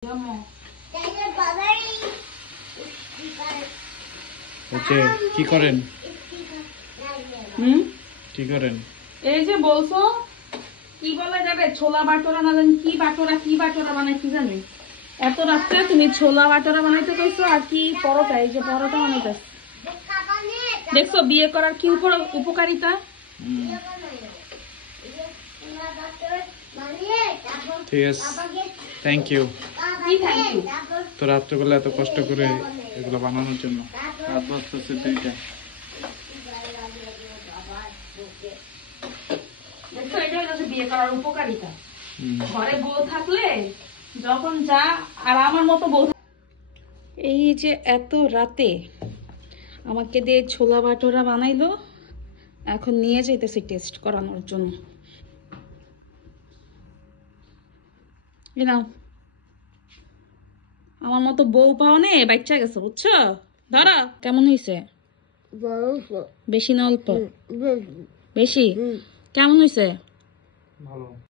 কি করেন? কি করেন? এই যে বলছো কি বলা যাবে, ছোলা বাটোরা না জানি কি বাটোরা বানাই কি জানি। এত রাত্রে তুমি ছোলা বাটোরা বানাইতে কইছো আর কি পরোটা, এই যে পরোটা বানাইতে দেখছো বিয়ে করার কি উপকারিতা। ঠিক আছে, থ্যাংক ইউ। কি থ্যাংক ইউ? তো রাত্রেবেলা এত কষ্ট করে এগুলো বানানোর জন্য। রাত বাজতেছে 2টা। দেখছো এটা হচ্ছে বিয়ে করার উপকারিতা। ঘরে বউ থাকলে যখন যা, আর আমার মতো বউ। এই যে এত রাতে আমাকে দিয়ে ছোলা বাটোরা বানাইলো, এখন নিয়ে যাইতেছি টেস্ট করানোর জন্য। নাও, আমার মতো বউ পাও নে, বাচ্চা গেছে বুঝছো। ধরো কেমন হয়েছে? বেশি না অল্প? বেশি। কেমন হয়েছে? ভালো।